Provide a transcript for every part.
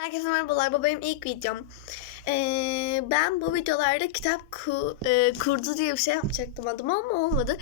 Herkese merhabalar. Bu benim ilk videom. Ee, ben bu videolarda kitap ku, e, kurdu diye bir şey yapacaktım adıma ama olmadı.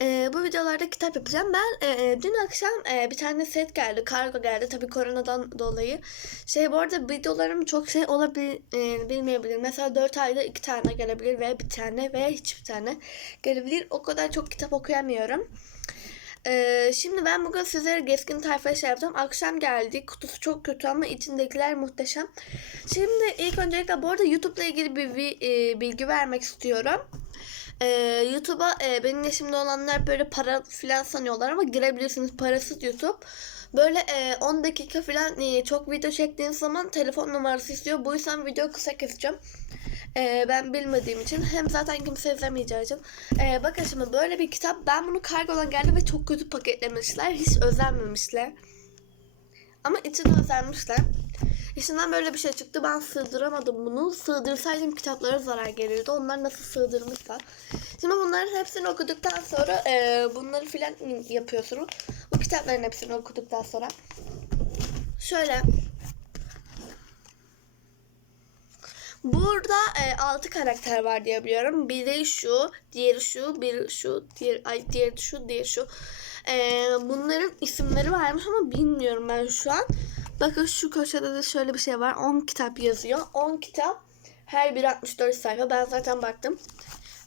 Ee, bu videolarda kitap yapacağım. Ben e, dün akşam e, bir tane set geldi. Kargo geldi. Tabii koronadan dolayı. Şey bu arada videolarım çok şey olabilir, e. Mesela 4 ayda 2 tane gelebilir ve bir tane veya hiçbir tane gelebilir. O kadar çok kitap okuyamıyorum. Ee, şimdi ben bugün sizlere Gezgin Tayfa'ya şey yapacağım. Akşam geldi. Kutusu çok kötü ama içindekiler muhteşem. Şimdi ilk öncelikle bu arada YouTube'la ilgili bir, bir e, bilgi vermek istiyorum. Ee, YouTube'a e, benim yaşımda olanlar böyle para filan sanıyorlar ama girebilirsiniz. Parasız YouTube. Böyle e, 10 dakika falan e, çok video çektiğiniz zaman telefon numarası istiyor. Bu yüzden video kısa keseceğim. E, ben bilmediğim için hem zaten kimse izlemeyeceği için. E, bakın şimdi böyle bir kitap. Ben bunu kargodan geldi ve çok kötü paketlemişler. Hiç özenmemişler. Ama içine özenmişler. İçinden böyle bir şey çıktı. Ben sığdıramadım bunu. Sığdırsaydım kitaplara zarar gelirdi. Onlar nasıl sığdırmışlar. Şimdi bunların hepsini okuduktan sonra e, bunları filan yapıyorsunuz. Bu kitapların hepsini okuduktan sonra. Şöyle. Burada e, 6 karakter var diye biliyorum. Biri şu, diğeri şu, biri şu, diğer, ay, diğeri şu, diğeri şu. E, bunların isimleri varmış ama bilmiyorum ben şu an. Bakın şu köşede de şöyle bir şey var. 10 kitap yazıyor. 10 kitap. Her biri 64 sayfa. Ben zaten baktım.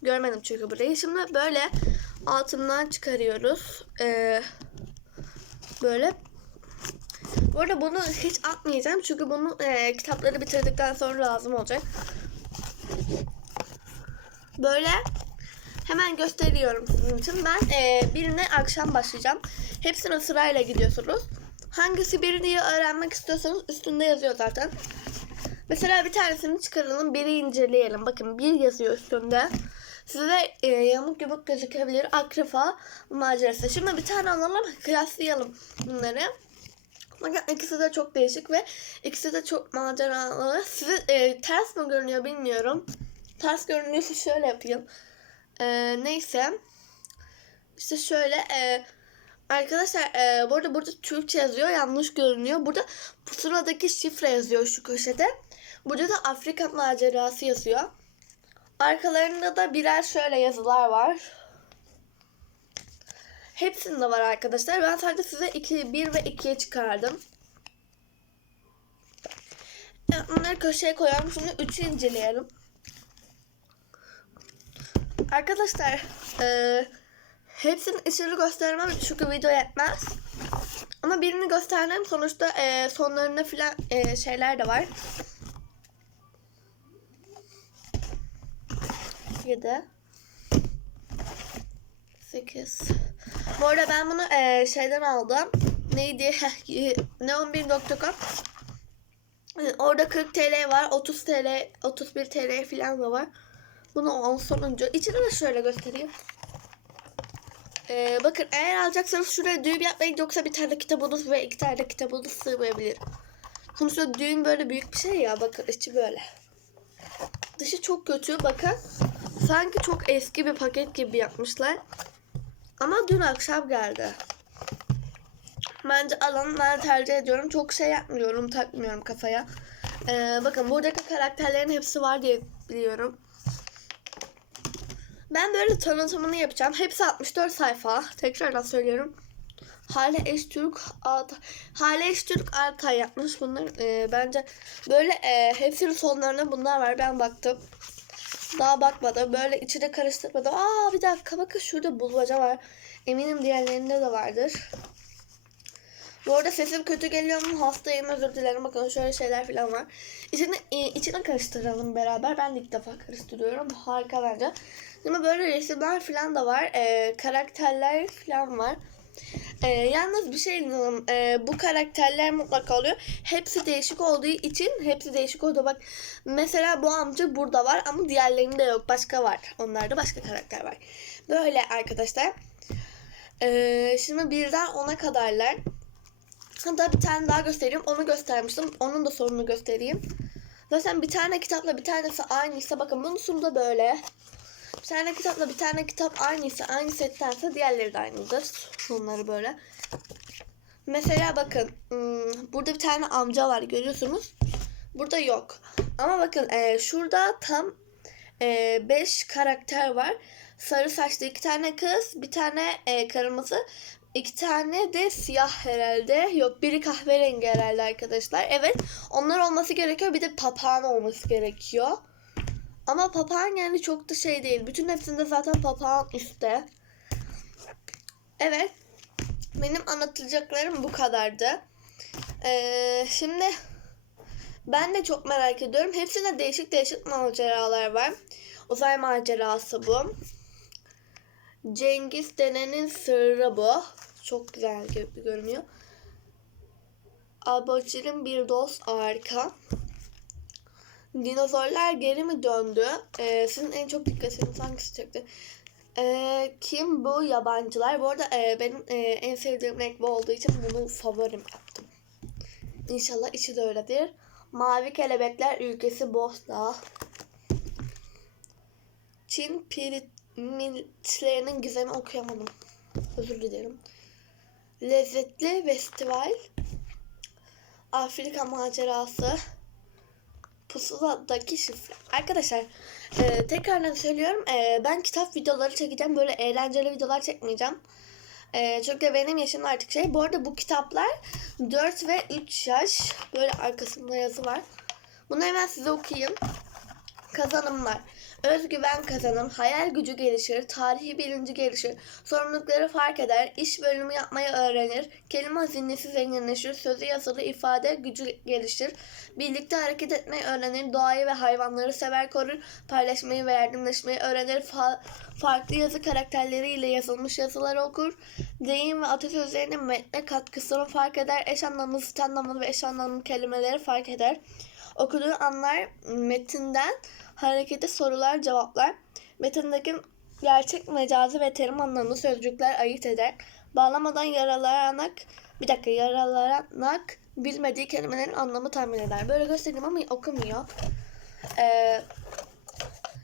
Görmedim çünkü burayı. Şimdi böyle altından çıkarıyoruz. Ee, böyle. Bu arada bunu hiç atmayacağım. Çünkü bunu e, kitapları bitirdikten sonra lazım olacak. Böyle hemen gösteriyorum sizin için. Ben e, birine akşam başlayacağım. Hepsine sırayla gidiyorsunuz. Hangisi biri diye öğrenmek istiyorsanız üstünde yazıyor zaten. Mesela bir tanesini çıkaralım, biri inceleyelim. Bakın bir yazıyor üstünde. Size e, yamuk yumuk gözükebilir. Akrefa macerası. Şimdi bir tane alalım, kıyaslayalım bunları. Bakın ikisi de çok değişik ve ikisi de çok maceralı. Size e, ters mi görünüyor bilmiyorum. Ters görünüyorsa şöyle yapayım. E, neyse. İşte şöyle e, Arkadaşlar e, bu arada burada Türkçe yazıyor. Yanlış görünüyor. Burada pusuladaki şifre yazıyor şu köşede. Burada da Afrika macerası yazıyor. Arkalarında da birer şöyle yazılar var. Hepsinde var arkadaşlar. Ben sadece size 2, 1 ve 2'ye çıkardım. Evet, bunları köşeye koyalım. Şimdi 3'ü inceleyelim. Arkadaşlar eee Hepsinin içini göstermem çünkü video yetmez. Ama birini gösterdim. Sonuçta e, sonlarında filan e, şeyler de var. 7 8 Bu arada ben bunu e, şeyden aldım. Neydi? Neon1.com Orada 40 TL var. 30 TL, 31 TL filan da var. Bunu 10 sonuncu. İçini de şöyle göstereyim. Ee, bakın eğer alacaksanız şuraya düğüm yapmayın yoksa bir tane kitabınız ve iki tane kitabınız sığmayabilir. Sonuçta düğüm böyle büyük bir şey ya bakın içi böyle. Dışı çok kötü bakın. Sanki çok eski bir paket gibi yapmışlar. Ama dün akşam geldi. Bence alanı ben tercih ediyorum. Çok şey yapmıyorum, takmıyorum kafaya. Ee, bakın buradaki karakterlerin hepsi var diye biliyorum. Ben böyle tanıtımını yapacağım. Hepsi 64 sayfa. Tekrardan söylüyorum. Hale Eştürk Altay. Hale Eştürk Altay yapmış bunlar. Ee, bence böyle e, hepsinin sonlarına bunlar var. Ben baktım. Daha bakmadım. Böyle içine karıştırmadım. Aa bir dakika bakın şurada bulmaca var. Eminim diğerlerinde de vardır. Bu arada sesim kötü geliyor mu? Hastayım özür dilerim. Bakın şöyle şeyler falan var. İçine, e, içine karıştıralım beraber. Ben de ilk defa karıştırıyorum. Harika bence. Ama böyle resimler falan da var. E, karakterler falan var. E, yalnız bir şey diyeyim. E, bu karakterler mutlaka oluyor. Hepsi değişik olduğu için hepsi değişik oldu. Bak mesela bu amca burada var ama diğerlerinde yok. Başka var. Onlarda başka karakter var. Böyle arkadaşlar. E, şimdi birden ona kadarlar. Hatta bir tane daha göstereyim. Onu göstermiştim. Onun da sonunu göstereyim. Zaten bir tane kitapla bir tanesi aynıysa bakın bunun sonu da böyle. Bir tane kitapla bir tane kitap aynıysa aynı settense diğerleri de aynıdır. Sonları böyle. Mesela bakın burada bir tane amca var görüyorsunuz. Burada yok. Ama bakın e, şurada tam 5 karakter var. Sarı saçlı iki tane kız, bir tane e, kırmızı, iki tane de siyah herhalde. Yok biri kahverengi herhalde arkadaşlar. Evet onlar olması gerekiyor. Bir de papağan olması gerekiyor. Ama papağan yani çok da şey değil. Bütün hepsinde zaten papağan üstte. Evet. Benim anlatacaklarım bu kadardı. Ee, şimdi ben de çok merak ediyorum. Hepsinde değişik değişik maceralar var. Uzay macerası bu. Cengiz Dene'nin sırrı bu. Çok güzel gibi görünüyor. Abacil'in bir dost harika. Dinozorlar geri mi döndü? Ee, sizin en çok dikkatinizi hangisi çekti? Ee, kim bu yabancılar? Bu arada e, benim e, en sevdiğim renk bu olduğu için bunu favorim yaptım. İnşallah içi de öyledir. Mavi Kelebekler Ülkesi Bosna. Çin piramitlerinin gizemi okuyamadım. Özür dilerim. Lezzetli Festival. Afrika macerası. Pusuladaki şifre. Arkadaşlar e, tekrardan söylüyorum. E, ben kitap videoları çekeceğim. Böyle eğlenceli videolar çekmeyeceğim. E, çünkü benim yaşım artık şey. Bu arada bu kitaplar 4 ve 3 yaş. Böyle arkasında yazı var. Bunu hemen size okuyayım. Kazanımlar. Özgüven kazanım, hayal gücü gelişir, tarihi bilinci gelişir, sorumlulukları fark eder, iş bölümü yapmayı öğrenir, kelime hazinesi zenginleşir, sözü yazılı ifade gücü gelişir, birlikte hareket etmeyi öğrenir, doğayı ve hayvanları sever korur, paylaşmayı ve yardımlaşmayı öğrenir, fa- farklı yazı karakterleriyle yazılmış yazılar okur, deyim ve atasözlerinin metne katkısını fark eder, eş anlamlı, zıt anlamlı ve eş anlamlı kelimeleri fark eder. Okuduğu anlar metinden harekete sorular cevaplar. Metindeki gerçek mecazi ve terim anlamlı sözcükler ayırt eder. Bağlamadan yaralanarak bir dakika yaralanarak bilmediği kelimelerin anlamı tahmin eder. Böyle göstereyim ama okumuyor. Ee,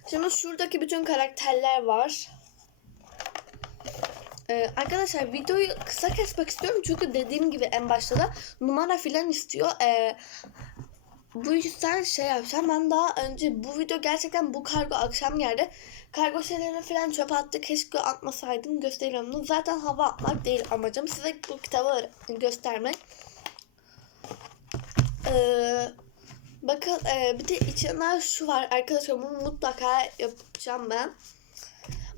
şimdi şuradaki bütün karakterler var. Ee, arkadaşlar videoyu kısa kesmek istiyorum çünkü dediğim gibi en başta da numara filan istiyor. Ee, bu yüzden şey yapacağım. Ben daha önce bu video gerçekten bu kargo akşam geldi. Kargo şeylerini falan çöpe attı. Keşke atmasaydım gösteriyorum. Zaten hava atmak değil amacım. Size bu kitabı göstermek. Ee, bakın e, bir de içinden şu var. Arkadaşlar bunu mutlaka yapacağım ben.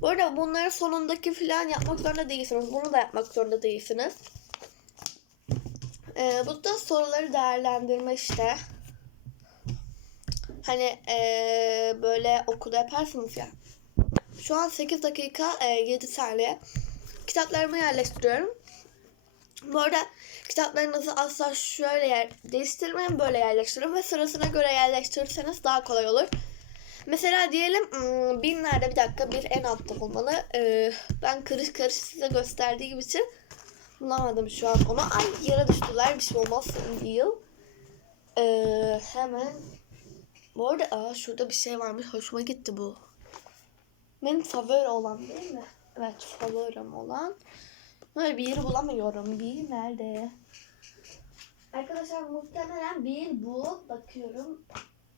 Bu arada bunları sonundaki falan yapmak zorunda değilsiniz. Bunu da yapmak zorunda değilsiniz. Ee, bu da soruları değerlendirme işte. Hani eee, böyle okulda yaparsınız ya. Şu an 8 dakika e, 7 saniye. Kitaplarımı yerleştiriyorum. Bu arada kitaplarınızı asla şöyle yer değiştirmeyin böyle yerleştirin ve sırasına göre yerleştirirseniz daha kolay olur. Mesela diyelim binlerde bir dakika bir en altta olmalı. Ee, ben karış karış size gösterdiğim için bulamadım şu an onu. Ay yere düştüler bir şey olmaz. Ee, hemen bu arada aa, şurada bir şey varmış. Hoşuma gitti bu. Benim favori olan değil mi? Evet favorim olan. Böyle bir yeri bulamıyorum. Bir nerede? Arkadaşlar muhtemelen bir bu. Bakıyorum.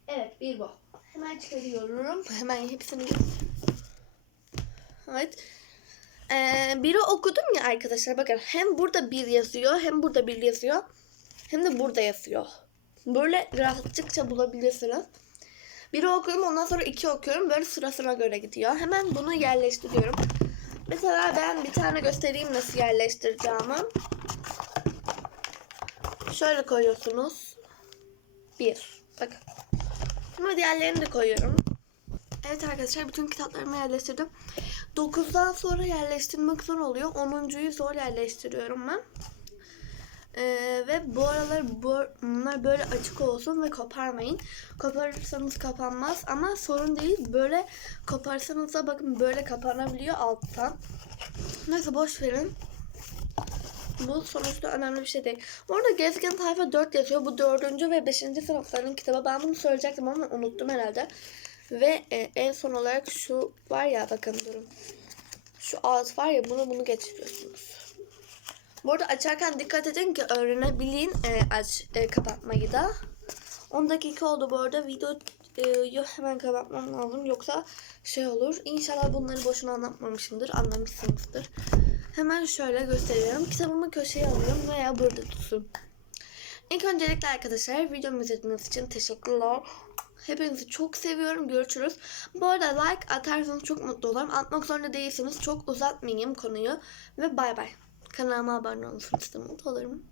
Evet bir bu. Hemen çıkarıyorum. Hemen hepsini Evet. Ee, biri okudum ya arkadaşlar. Bakın hem burada bir yazıyor hem burada bir yazıyor. Hem de burada yazıyor. Böyle rahatlıkça bulabilirsiniz. Biri okuyorum ondan sonra iki okuyorum. Böyle sırasına göre gidiyor. Hemen bunu yerleştiriyorum. Mesela ben bir tane göstereyim nasıl yerleştireceğimi. Şöyle koyuyorsunuz. Bir. Bakın. Şimdi diğerlerini de koyuyorum. Evet arkadaşlar bütün kitaplarımı yerleştirdim. 9'dan sonra yerleştirmek zor oluyor. 10.yu zor yerleştiriyorum ben. Ee, ve bu aralar bu, bunlar böyle açık olsun ve koparmayın. Koparırsanız kapanmaz ama sorun değil. Böyle koparsanız da bakın böyle kapanabiliyor alttan. Neyse boş verin. Bu sonuçta önemli bir şey değil. Bu arada Gezgin Tayfa 4 yazıyor. Bu 4. ve 5. sınıfların kitabı. Ben bunu söyleyecektim ama unuttum herhalde. Ve e, en son olarak şu var ya bakın durun. Şu alt var ya bunu bunu geçiriyorsunuz. Bu arada açarken dikkat edin ki öğrenebilin e, aç e, kapatmayı da. 10 dakika oldu bu arada. Videoyu hemen kapatmam lazım. Yoksa şey olur. İnşallah bunları boşuna anlatmamışımdır. Anlamışsınızdır. Hemen şöyle gösteriyorum. Kitabımı köşeye alıyorum veya burada tutsun. İlk öncelikle arkadaşlar videomu izlediğiniz için teşekkürler. Hepinizi çok seviyorum. Görüşürüz. Bu arada like atarsanız çok mutlu olurum. Atmak zorunda değilseniz çok uzatmayayım konuyu. Ve bay bay. Kanalıma abone olursanız da mutlu olurum.